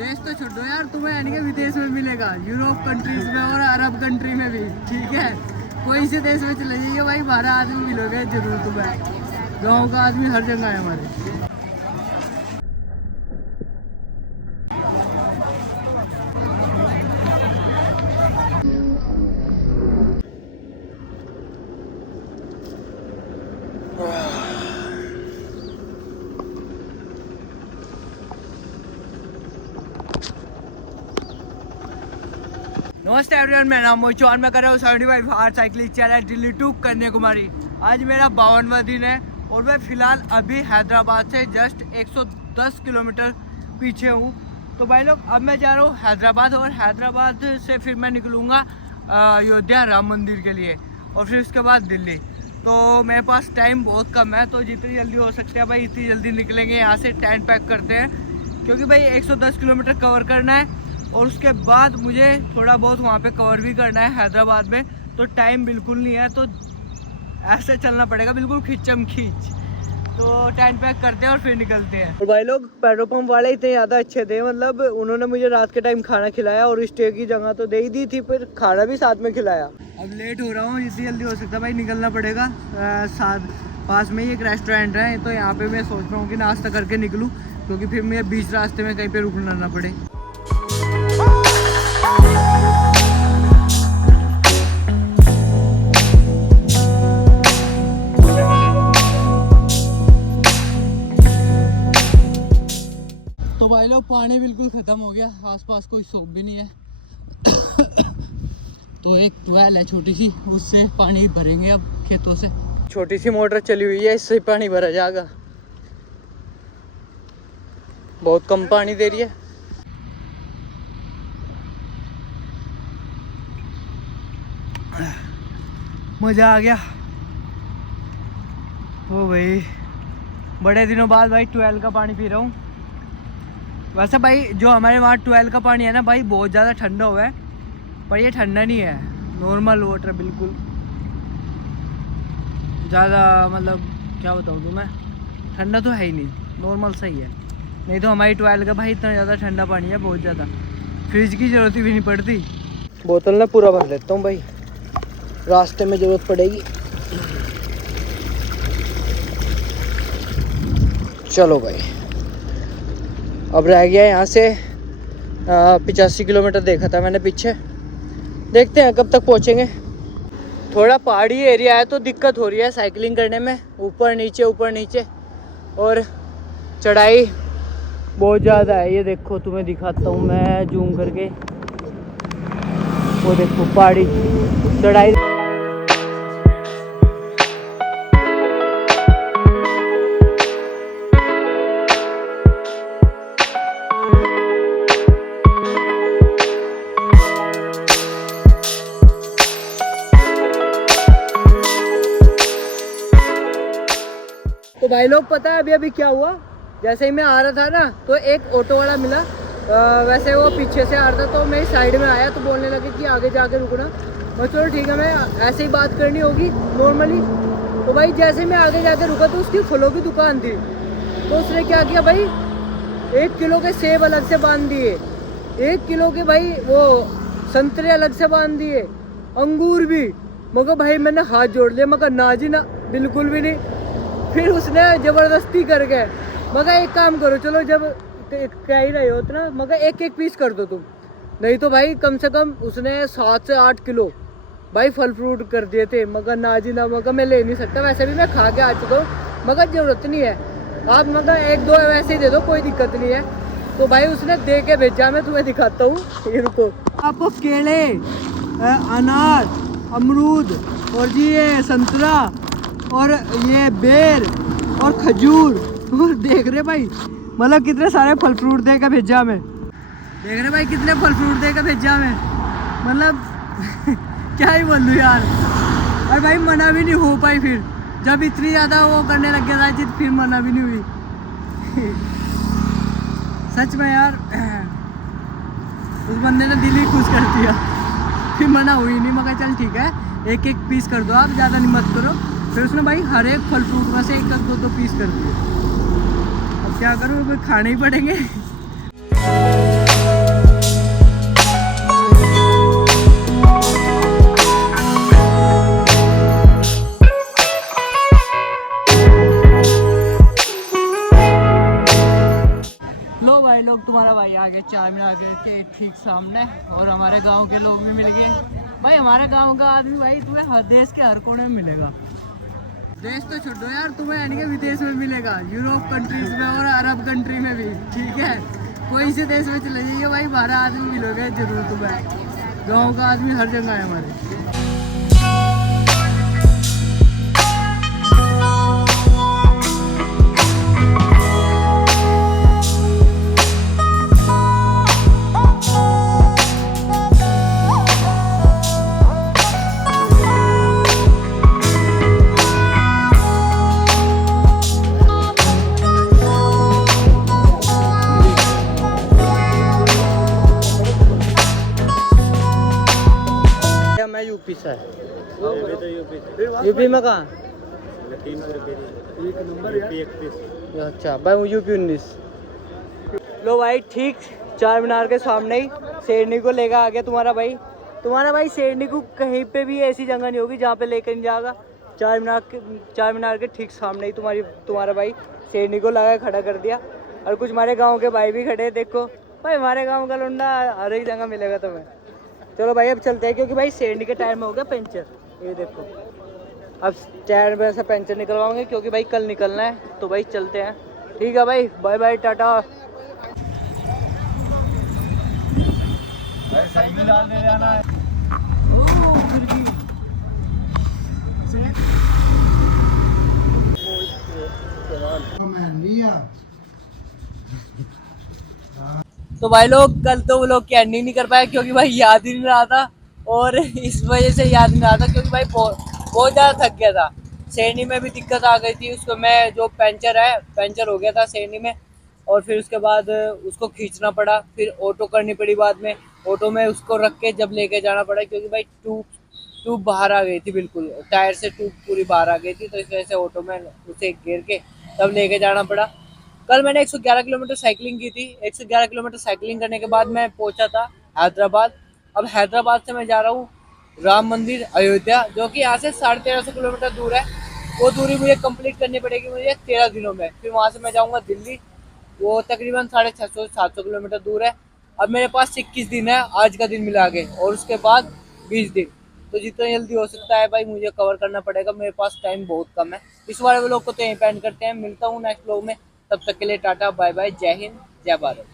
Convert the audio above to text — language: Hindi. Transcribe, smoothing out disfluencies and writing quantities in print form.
देश तो छोड़ो यार, तुम्हें यानी कि विदेश में मिलेगा, यूरोप कंट्रीज में और अरब कंट्री में भी, ठीक है। कोई से देश में चले जाइए भाई, 12 आदमी मिलोगे जरूर तुम्हें। गाँव का आदमी हर जगह है हमारे। नमस्ते एवरीवन, मेरा नाम मोहित चौहान, मैं कर रहा हूँ 75 hard cycling challenge Delhi to Kanyakumari. आज मेरा 52वां दिन है और मैं फ़िलहाल अभी हैदराबाद से जस्ट 110 किलोमीटर पीछे हूँ। तो भाई लोग, अब मैं जा रहा हूँ हैदराबाद और हैदराबाद से फिर मैं निकलूँगा अयोध्या राम मंदिर के लिए और फिर उसके बाद दिल्ली। तो मेरे पास टाइम बहुत कम है, तो जितनी जल्दी हो सकते हैं भाई इतनी जल्दी निकलेंगे यहाँ से। टेंट पैक करते हैं क्योंकि भाई 110 किलोमीटर कवर करना है और उसके बाद मुझे थोड़ा बहुत वहाँ पे कवर भी करना है हैदराबाद में। तो टाइम बिल्कुल नहीं है, तो ऐसे चलना पड़ेगा बिल्कुल खींचम खींच। तो टेंट पैक करते हैं और फिर निकलते हैं। और भाई लोग, पेट्रोल पंप वाले इतने ज़्यादा अच्छे थे, मतलब उन्होंने मुझे रात के टाइम खाना खिलाया और स्टे की जगह तो दे ही दी थी, फिर खाना भी साथ में खिलाया। अब लेट हो रहा हूँ, जितनी जल्दी हो सकता है भाई निकलना पड़ेगा। साथ पास में ही एक रेस्टोरेंट है, तो यहाँ पे मैं सोच रहा हूँ कि नाश्ता करके निकलूँ, क्योंकि फिर मुझे बीच रास्ते में कहीं पे रुकना ना पड़े। तो भाई लोग, पानी बिल्कुल ख़त्म हो गया, आसपास कोई शॉप भी नहीं है। तो एक ट्वेल है छोटी सी, उससे पानी भरेंगे अब खेतों से। छोटी सी मोटर चली हुई है, इससे पानी भरा जाएगा। बहुत कम पानी दे रही है। मज़ा आ गया। ओ भाई, बड़े दिनों बाद भाई ट्वेल का पानी पी रहा हूँ। वैसे भाई जो हमारे वहाँ ट्वेल का पानी है ना भाई, बहुत ज़्यादा ठंडा हुआ है, पर ये ठंडा नहीं है, नॉर्मल वाटर बिल्कुल। ज़्यादा मतलब क्या बताऊँ तुम्हें, ठंडा तो है ही नहीं, नॉर्मल सही है। नहीं तो हमारी ट्वेल का भाई इतना ज़्यादा ठंडा पानी है, बहुत ज़्यादा, फ्रिज की ज़रूरत भी नहीं पड़ती। बोतल में पूरा भर लेता हूँ भाई, रास्ते में ज़रूरत पड़ेगी। चलो भाई, अब रह गया यहाँ से 85 किलोमीटर देखा था मैंने पीछे, देखते हैं कब तक पहुँचेंगे। थोड़ा पहाड़ी एरिया है तो दिक्कत हो रही है साइकिलिंग करने में, ऊपर नीचे और चढ़ाई बहुत ज़्यादा है। ये देखो, तुम्हें दिखाता हूँ मैं जूम करके, वो देखो पहाड़ी चढ़ाई। तो भाई लोग, पता है अभी क्या हुआ, जैसे ही मैं आ रहा था ना तो एक ऑटो वाला मिला। वैसे वो पीछे से आ रहा था, तो मेरी साइड में आया तो बोलने लगे कि आगे जाके रुकना। मैं चलो ठीक है, मैं ऐसे ही बात करनी होगी नॉर्मली। तो भाई जैसे मैं आगे जाके रुका तो उसकी फलों की दुकान थी, तो उसने क्या किया भाई, 1 किलो के सेब अलग से बांध दिए, 1 किलो के भाई वो संतरे अलग से बांध दिए, अंगूर भी। मगर भाई मैंने हाथ जोड़ लिया, मगर ना जी ना, बिल्कुल भी नहीं। फिर उसने ज़बरदस्ती कर गए, मगर एक काम करो, चलो जब कह ही रहे हो तो ना, मगर एक पीस कर दो तुम। नहीं तो भाई कम से कम उसने 7 से 8 किलो भाई फल फ्रूट कर दिए थे। मगर ना जी ना, मगर मैं ले नहीं सकता, वैसे भी मैं खा के आ चुका हूँ, मगर ज़रूरत नहीं है। आप मगर 1-2 वैसे ही दे दो, कोई दिक्कत नहीं है। तो भाई उसने दे के भेजा, मैं तुम्हें दिखाता हूँ, इनको आपको केले, अनार, अमरूद और जी ये संतरा और ये बेर और खजूर, और देख रहे भाई मतलब कितने सारे फल फ्रूट दे के भेजा मैं। देख रहे भाई कितने फल फ्रूट दे के भेजा मैं, मतलब क्या ही बोलूँ यार। और भाई मना भी नहीं हो पाई, फिर जब इतनी ज़्यादा वो करने लग गया था जित, फिर मना भी नहीं हुई। सच में यार, उस बंदे ने दिल ही खुश कर दिया, फिर मना हुई नहीं। मगर चल ठीक है, 1-1 पीस कर दो आप, ज़्यादा नहीं मत करो। फिर उसने भाई हर एक फल फ्रूट में से 1-2 पीस कर दिए। अब क्या करूँ, खाने ही पड़ेंगे। हमारा भाई आ गया चाय में आ गए थे ठीक सामने, और हमारे गांव के लोग भी मिल गए। भाई हमारे गांव का आदमी भाई तुम्हें हर देश के हर कोने में मिलेगा। देश तो छोड़ो यार, तुम्हें यानी कि विदेश में मिलेगा, यूरोप कंट्रीज में और अरब कंट्री में भी, ठीक है। कोई से देश में चले जाइए भाई, हमारा आदमी मिलोगे जरूर तुम्हें। गाँव का आदमी हर जगह है हमारे। मैं यूपी से यूपी में कहाँ? अच्छा भाई यूपी 19। लो भाई ठीक चार मीनार के सामने ही शेरनी को लेकर आ गया तुम्हारा भाई। तुम्हारा भाई शेरनी को कहीं पे भी ऐसी जगह नहीं होगी जहाँ पे लेकर नहीं जाएगा। चार मीनार के ठीक सामने ही तुम्हारा भाई शेरनी को लगा खड़ा कर दिया। और कुछ हमारे गाँव के भाई भी खड़े हैं, देखो भाई हमारे गाँव का लुंडा हर एक जगह मिलेगा तुम्हें। चलो भाई अब चलते हैं, क्योंकि भाई शेरनी के टायर में हो गया पंचर, ये देखो। अब टायर में से पंचर निकलवाओगे क्योंकि भाई कल निकलना है, तो भाई चलते हैं। ठीक है भाई, बाय बाय, टाटा। साइकिल डालने जाना है। तो भाई लोग कल तो वो लोग की एंडिंग नहीं कर पाए क्योंकि भाई याद ही नहीं रहा था, और इस वजह से याद नहीं रहा था क्योंकि भाई बहुत ज़्यादा थक गया था। शेरनी में भी दिक्कत आ गई थी, उसको मैं जो पंचर हो गया था शेरनी में, और फिर उसके बाद उसको खींचना पड़ा, फिर ऑटो करनी पड़ी बाद में। ऑटो में उसको रख के जब लेके जाना पड़ा क्योंकि भाई ट्यूब बाहर आ गई थी, बिल्कुल टायर से ट्यूब पूरी बाहर आ गई थी, तो इस वजह से ऑटो में उसे घेर के तब लेके जाना पड़ा। कल मैंने 111 किलोमीटर साइकिलिंग की थी। 111 किलोमीटर साइकिलिंग करने के बाद मैं पहुंचा था हैदराबाद। अब हैदराबाद से मैं जा रहा हूँ राम मंदिर अयोध्या, जो कि यहाँ से 1350 किलोमीटर दूर है। वो दूरी मुझे कंप्लीट करनी पड़ेगी मुझे 13 दिनों में। फिर वहाँ से मैं जाऊँगा दिल्ली, वो तकरीबन 650-700 किलोमीटर दूर है। अब मेरे पास 21 दिन है, आज का दिन मिला के, और उसके बाद 20 दिन। तो जितना जल्दी हो सकता है भाई मुझे कवर करना पड़ेगा, मेरे पास टाइम बहुत कम है। इस वाले लोग को तो यहीं पे एंड करते हैं, मिलता हूँ नेक्स्ट व्लॉग में। तब तक के लिए टाटा बाय बाय, जय हिंद जय भारत।